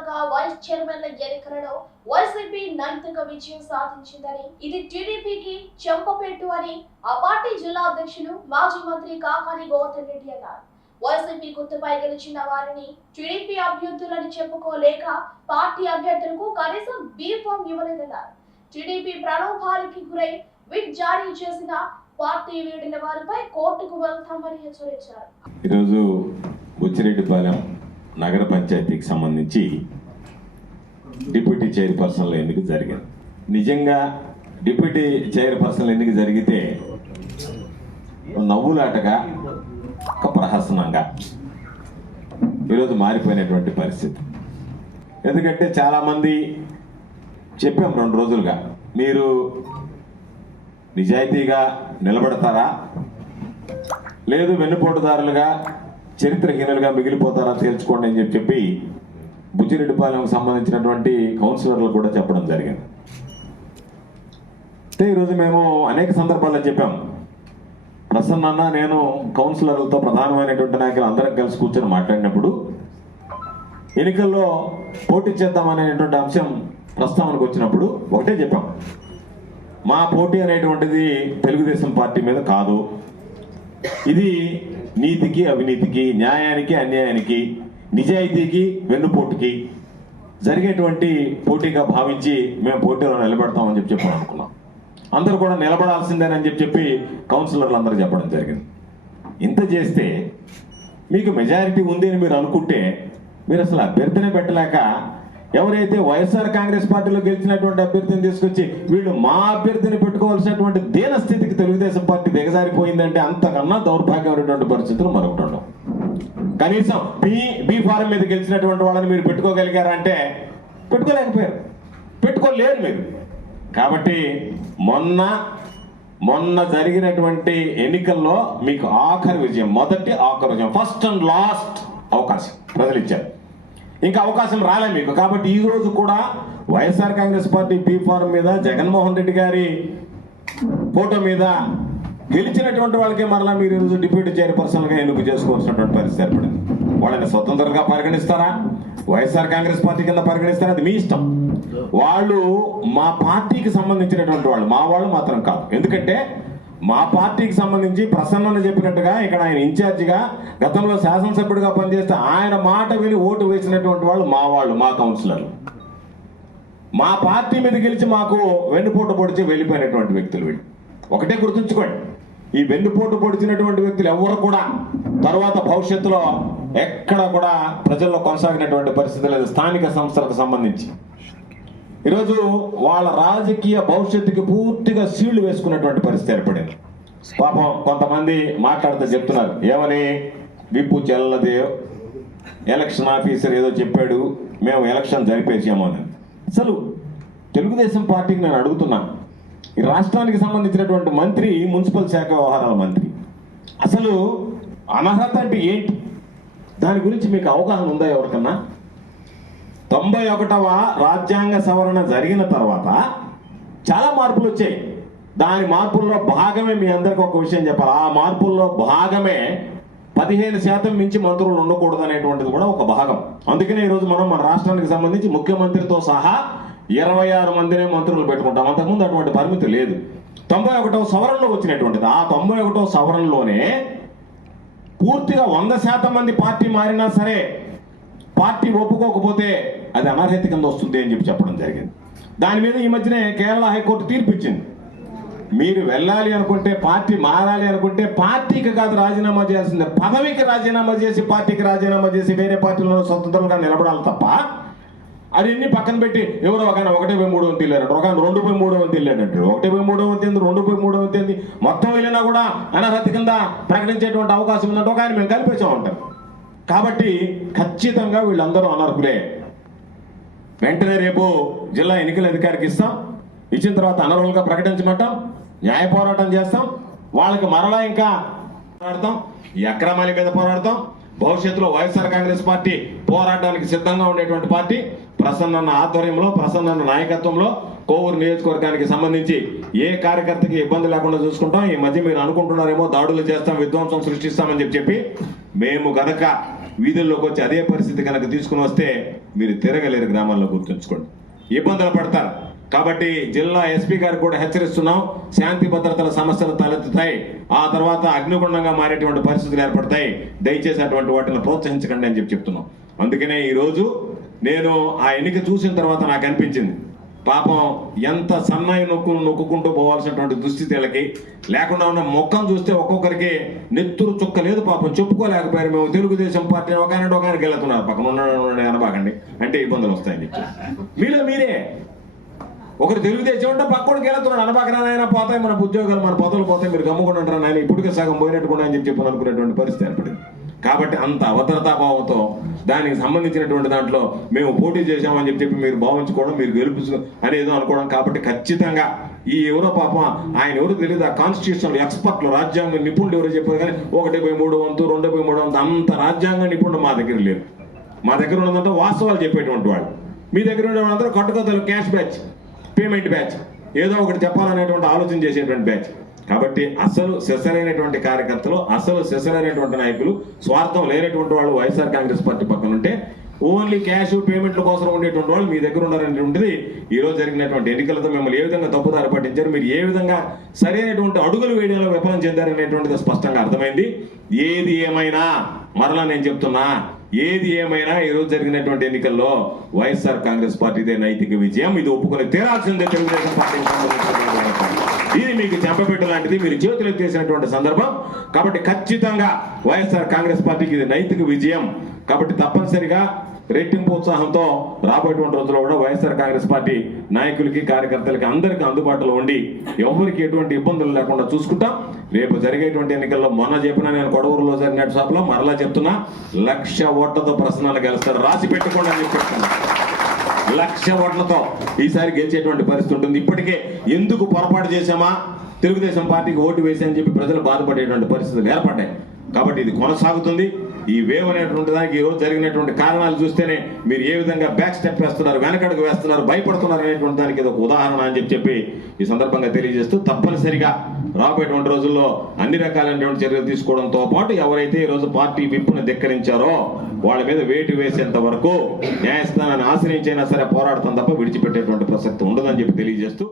నియోజకవర్గ వైస్ చైర్మన్ల ఎన్నికలలో వైసీపీ నైతిక విజయం సాధించిందని ఇది టీడీపీకి చెంపపెట్టు అని ఆ పార్టీ జిల్లా అధ్యక్షులు మాజీ మంత్రి కాకాని గౌతమ్ రెడ్డి అన్నారు. వైసీపీ గుర్తుపై గెలిచిన వారిని టీడీపీ అభ్యర్థులని చెప్పుకోలేక పార్టీ అభ్యర్థులకు కనీసం బీ ఫామ్ ఇవ్వలేదన్నారు. టీడీపీ ప్రలోభాలకి గురై విప్ జారీ చేసిన పార్టీ వీడిన వారిపై కోర్టుకు వెళ్తామని హెచ్చరించారు. ఈరోజు బుచ్చిరెడ్డిపాలెం నగర పంచాయతీకి సంబంధించి డిప్యూటీ చైర్పర్సన్ల ఎన్నిక జరిగింది? నిజంగా డిప్యూటీ చైర్పర్సన్ల ఎన్నిక జరిగితే నవ్వులాటగా ఒక ప్రహసనంగా ఈరోజు మారిపోయినటువంటి పరిస్థితి. ఎందుకంటే చాలామంది చెప్పాం రెండు రోజులుగా మీరు నిజాయితీగా నిలబడతారా? లేదు వెన్నుపోటుదారులుగా చరిత్రహీనులుగా మిగిలిపోతారా? తేల్చుకోండి అని చెప్పి చెప్పి బుజ్జిరెడ్డిపాలెంకి సంబంధించినటువంటి కౌన్సిలర్లు కూడా చెప్పడం జరిగింది. అయితే ఈరోజు మేము అనేక సందర్భాల్లో చెప్పాం. ప్రసన్న అన్న నేను కౌన్సిలర్లతో ప్రధానమైనటువంటి నాయకులు అందరం కలిసి కూర్చొని మాట్లాడినప్పుడు ఎన్నికల్లో పోటీ చేద్దామనేటువంటి అంశం ప్రస్తావనకు వచ్చినప్పుడు ఒకటే చెప్పాం. మా పోటీ అనేటువంటిది తెలుగుదేశం పార్టీ మీద కాదు. ఇది నీతికి అవినీతికి న్యాయానికి అన్యాయానికి నిజాయితీకి వెన్నుపోటుకి జరిగేటువంటి పోటీగా భావించి మేము పోటీలో నిలబెడతామని చెప్పి చెప్పాను అనుకున్నాం. అందరూ కూడా నిలబడాల్సిందేనని చెప్పి చెప్పి కౌన్సిలర్లు అందరూ చెప్పడం జరిగింది. ఇంత చేస్తే మీకు మెజారిటీ ఉంది అని మీరు అనుకుంటే మీరు అసలు అభ్యర్థినే పెట్టలేక ఎవరైతే వైఎస్ఆర్ కాంగ్రెస్ పార్టీలో గెలిచినటువంటి అభ్యర్థిని తీసుకొచ్చి వీళ్ళు మా అభ్యర్థిని పెట్టుకోవాల్సినటువంటి దీన స్థితికి తెలుగుదేశం పార్టీ దిగజారిపోయిందంటే అంతకన్నా దౌర్భాగ్యమైనటువంటి పరిస్థితులు మరొకటి ఉండవు. కనీసం బి బి ఫారం మీద గెలిచినటువంటి వాళ్ళని మీరు పెట్టుకోగలిగారా అంటే పెట్టుకోలేకపోయారు. పెట్టుకోలేరు మీరు. కాబట్టి మొన్న మొన్న జరిగినటువంటి ఎన్నికల్లో మీకు ఆఖరి విజయం మొదటి ఆఖరి విజయం ఫస్ట్ అండ్ లాస్ట్ అవకాశం ప్రజలు ఇచ్చారు ఇంకా అవకాశం రాలే మీకు. కాబట్టి ఈ రోజు కూడా YSR Congress party P form మీద జగన్మోహన్ రెడ్డి గారి ఫోటో మీద గెలిచినటువంటి వాళ్ళకే మరలా మీరు ఈరోజు డిప్యూటీ చైర్పర్సన్గా ఎన్నిక చేసుకోవాల్సినటువంటి పరిస్థితి ఏర్పడింది? వాళ్ళని స్వతంత్రంగా పరిగణిస్తారా? వైఎస్ఆర్ కాంగ్రెస్ పార్టీ కింద పరిగణిస్తారా? అది మీ ఇష్టం. వాళ్ళు మా పార్టీకి సంబంధించినటువంటి వాళ్ళు. మా వాళ్ళు మాత్రం కాదు. ఎందుకంటే మా పార్టీకి సంబంధించి ప్రసన్న చెప్పినట్టుగా ఇక్కడ ఆయన ఇన్ఛార్జిగా గతంలో శాసనసభ్యుడిగా పనిచేస్తే ఆయన మాట విని ఓటు వేసినటువంటి వాళ్ళు మా వాళ్ళు మా కౌన్సిలర్లు. మా పార్టీ మీద గెలిచి మాకు వెన్నుపోటు పొడిచి వెళ్ళిపోయినటువంటి వ్యక్తులు వీళ్ళు. ఒకటే గుర్తుంచుకోండి. ఈ వెన్నుపోటు పొడిచినటువంటి వ్యక్తులు ఎవరు కూడా తర్వాత భవిష్యత్తులో ఎక్కడ కూడా ప్రజల్లో కొనసాగినటువంటి పరిస్థితి లేదు స్థానిక సంస్థలకు సంబంధించి. ఈరోజు వాళ్ళ రాజకీయ భవిష్యత్తుకి పూర్తిగా సీళ్ళు వేసుకున్నటువంటి పరిస్థితి ఏర్పడింది. పాపం కొంతమంది మాట్లాడుతూ చెప్తున్నారు ఏమని? విప్పు చెల్లదేవ్ ఎలక్షన్ ఆఫీసర్ ఏదో చెప్పాడు మేము ఎలక్షన్ జరిపేసాము అని. అసలు తెలుగుదేశం పార్టీకి నేను అడుగుతున్నా ఈ రాష్ట్రానికి సంబంధించినటువంటి మంత్రి మున్సిపల్ శాఖ వ్యవహారాల మంత్రి. అసలు అనర్హత అంటే ఏంటి? దాని గురించి మీకు అవగాహన ఉందా ఎవరికన్నా? తొంభై ఒకటవ రాజ్యాంగ సవరణ జరిగిన తర్వాత చాలా మార్పులు వచ్చాయి. దాని మార్పుల్లో భాగమే మీ అందరికి ఒక విషయం చెప్పాలి. ఆ మార్పుల్లో భాగమే పదిహేను శాతం మించి మంత్రులు ఉండకూడదు అనేటువంటిది కూడా ఒక భాగం. అందుకనే ఈరోజు మనం మన రాష్ట్రానికి సంబంధించి ముఖ్యమంత్రితో సహా ఇరవై ఆరు మందినే మంత్రులు పెట్టుకుంటాం. అంతకుముందు అటువంటి పరిమితి లేదు. తొంభై ఒకటవ సవరణలో వచ్చినటువంటిది. ఆ తొంభై ఒకటవ సవరణలోనే పూర్తిగా వంద శాతం మంది పార్టీ మారినా సరే పార్టీ ఒప్పుకోకపోతే అది అనర్హత కింద వస్తుంది అని చెప్పి చెప్పడం జరిగింది. దాని మీద ఈ మధ్యనే కేరళ హైకోర్టు తీర్పు ఇచ్చింది. మీరు వెళ్ళాలి అనుకుంటే పార్టీ మారాలి అనుకుంటే పార్టీకి కాదు రాజీనామా చేయాల్సిందే. పదవికి రాజీనామా చేసి పార్టీకి రాజీనామా చేసి వేరే పార్టీలో స్వతంత్రంగా నిలబడాలి తప్ప అది ఎన్ని పక్కన పెట్టి ఎవరో ఒక ఆయన ఒకటి పోయి మూడు వంతు వెళ్ళాడు ఒక రెండు పోయి మూడు వంతు వెళ్ళాడంటారు అంటాడు ఒకటి పోయి మూడు వంతు ఏంది రెండు పోయి మూడు వంతు ఏంది మొత్తం వెళ్ళినా కూడా అనర్హత కింద ప్రకటించేటువంటి అవకాశం ఉందంటే ఒక ఆయన మేము కల్పించాం ఉంటాం కాబట్టి ఖచ్చితంగా వీళ్ళందరూ అనర్హులే. వెంటనే రేపు జిల్లా ఎన్నికల అధికారికి ఇస్తాం. ఇచ్చిన తర్వాత అనర్హులుగా ప్రకటించమంటాం. న్యాయ పోరాటం చేస్తాం. వాళ్ళకి మరలా ఇంకా పోరాడతాం. ఈ అక్రమాల మీద పోరాడతాం. భవిష్యత్తులో వైఎస్ఆర్ కాంగ్రెస్ పార్టీ పోరాటానికి సిద్ధంగా ఉండేటువంటి పార్టీ. ప్రసన్న ఆధ్వర్యంలో ప్రసన్న నాయకత్వంలో కోవూరు నియోజకవర్గానికి సంబంధించి ఏ కార్యకర్తకి ఇబ్బంది లేకుండా చూసుకుంటాం. ఈ మధ్య మీరు అనుకుంటున్నారేమో దాడులు చేస్తాం విధ్వంసం సృష్టిస్తామని చెప్పి చెప్పి మేము గనక వీధుల్లోకి వచ్చి అదే పరిస్థితి కనుక తీసుకుని వస్తే మీరు తిరగలేరు గ్రామాల్లో గుర్తుంచుకోండి. ఇబ్బందులు పడతారు. కాబట్టి జిల్లా ఎస్పీ గారు కూడా హెచ్చరిస్తున్నాం. శాంతి భద్రతల సమస్యలు తలెత్తుతాయి. ఆ తర్వాత అగ్నిగుండంగా మారేటువంటి పరిస్థితులు ఏర్పడతాయి. దయచేసి అటువంటి వాటిని ప్రోత్సహించకండి అని చెప్పి చెప్తున్నాం. అందుకనే ఈరోజు నేను ఆ ఎన్నిక చూసిన తర్వాత నాకు అనిపించింది. పాపం ఎంత సన్నాయి నొక్కు నొక్కుంటూ పోవాల్సినటువంటి దుస్థితి వీళ్ళకి లేకుండా ఉన్న ముఖం చూస్తే ఒక్కొక్కరికి నెత్తురు చుక్క లేదు పాపం చెప్పుకోలేకపోయారు మేము. తెలుగుదేశం పార్టీ ఒక ఆయన ఒక ఆయనకి వెళ్తున్నారు. పక్కన ఉన్న అనబాకండి. అంటే ఇబ్బందులు వస్తాయని చెప్పి. మీలో మీరే. ఒకరు తెలుగుదేశం ఉంటే పక్కోడికి వెళ్తున్నాడు. అనబాకరానైనా పోతాయి మన ఉద్యోగాలు మన పదవులు పోతాయి. మీరు గమ్ముకుండా ఉంటారు నాయన? ఇప్పటికే సగం పోయినట్టుకుండా అని చెప్పి చెప్పి అనుకునేటువంటి పరిస్థితి ఏర్పడింది. కాబట్టి అంత అభద్రతా భావంతో దానికి సంబంధించినటువంటి దాంట్లో మేము పోటీ చేశామని చెప్పి చెప్పి మీరు భావించుకోవడం మీరు గెలుపు అనేదో అనుకోవడం కాబట్టి ఖచ్చితంగా ఈ ఎవరో పాపం ఆయన ఎవరు తెలియదు ఆ కాన్స్టిట్యూషన్ ఎక్స్పర్ట్లు రాజ్యాంగ నిపుణులు ఎవరో చెప్పారు కానీ ఒకటి బై మూడు వంతు రెండు బై మూడు వంతు అంత రాజ్యాంగ నిపుణులు మా దగ్గర లేరు. మా దగ్గర ఉన్నదంతా వాస్తవాలు చెప్పేటువంటి వాళ్ళు. మీ దగ్గర ఉండేవాళ్ళందరూ కట్టుకోతలు క్యాష్ బ్యాచ్ పేమెంట్ బ్యాచ్ ఏదో ఒకటి చెప్పాలనేటువంటి ఆలోచన చేసేటువంటి బ్యాచ్. కాబట్టి అసలు సెసరైనటువంటి కార్యకర్తలు అసలు సెసరైనటువంటి నాయకులు స్వార్థం లేనటువంటి వాళ్ళు వైఎస్ఆర్ కాంగ్రెస్ పార్టీ పక్కన ఉంటే ఓన్లీ క్యాష్ పేమెంట్ల కోసం ఉండేటువంటి వాళ్ళు మీ దగ్గర ఉన్నారనేటువంటిది ఈ రోజు జరిగినటువంటి ఎన్నికలతో మిమ్మల్ని ఏ విధంగా తప్పుదారి పట్టించారు మీరు ఏ విధంగా సరైనటువంటి అడుగులు వేయడంలో విఫలం చెందారనేటువంటిది స్పష్టంగా అర్థమైంది. ఏది ఏమైనా మరలా నేను చెప్తున్నా ఏది ఏమైనా ఈరోజు జరిగినటువంటి ఎన్నికల్లో వైఎస్ఆర్ కాంగ్రెస్ పార్టీదే నైతిక విజయం. ఇది ఒప్పుకొని తీరాల్సిందే తెలుగుదేశం పార్టీ. ఇది మీకు చెంపపెట్టు లాంటిది మీరు చేతులు ఎత్తేసినటువంటి సందర్భం. కాబట్టి ఖచ్చితంగా వైఎస్ఆర్ కాంగ్రెస్ పార్టీకి ఇది నైతిక విజయం. కాబట్టి తప్పనిసరిగా రెట్టింపు ఉత్సాహంతో రాబోయేటువంటి రోజుల్లో కూడా వైఎస్ఆర్ కాంగ్రెస్ పార్టీ నాయకులకి కార్యకర్తలకి అందరికీ అందుబాటులో ఉండి ఎవరికి ఎటువంటి ఇబ్బందులు లేకుండా చూసుకుంటాం. రేపు జరిగేటువంటి ఎన్నికల్లో మొన్న చెప్పిన నేను కొడవూరులో జరిగిన సభలో మరలా చెప్తున్నా లక్ష ఓట్లతో ప్రశ్నలు గెలుస్తారు. రాసి పెట్టుకోండి అని చెప్తున్నాను చెప్తున్నా లక్ష ఓట్లతో ఈసారి గెలిచేటువంటి పరిస్థితి ఉంటుంది. ఇప్పటికే ఎందుకు పొరపాటు చేశామా? తెలుగుదేశం పార్టీకి ఓటు వేసి అని చెప్పి ప్రజలు బాధపడేటువంటి పరిస్థితులు ఏర్పడ్డాయి. కాబట్టి ఇది కొనసాగుతుంది. ఈ వేవ్ అనేటువంటి దానికి ఈరోజు రోజు జరిగినటువంటి కారణాలు చూస్తేనే మీరు ఏ విధంగా బ్యాక్ స్టెప్ వేస్తున్నారు వెనకడుగు వేస్తున్నారు భయపడుతున్నారు అనేటువంటి దానికి ఇది ఒక ఉదాహరణ అని చెప్పి చెప్పి ఈ సందర్భంగా తెలియజేస్తూ తప్పనిసరిగా రాబోయేటువంటి రోజుల్లో అన్ని రకాలైనటువంటి చర్యలు తీసుకోవడంతో పాటు ఎవరైతే ఈ రోజు పార్టీ విప్పును ధిక్కరించారో వాళ్ళ మీద వేటు వేసేంత వరకు న్యాయస్థానాన్ని ఆశ్రయించైనా సరే పోరాడతాం తప్ప విడిచిపెట్టేటువంటి ప్రసక్తి ఉండదని చెప్పి తెలియజేస్తూ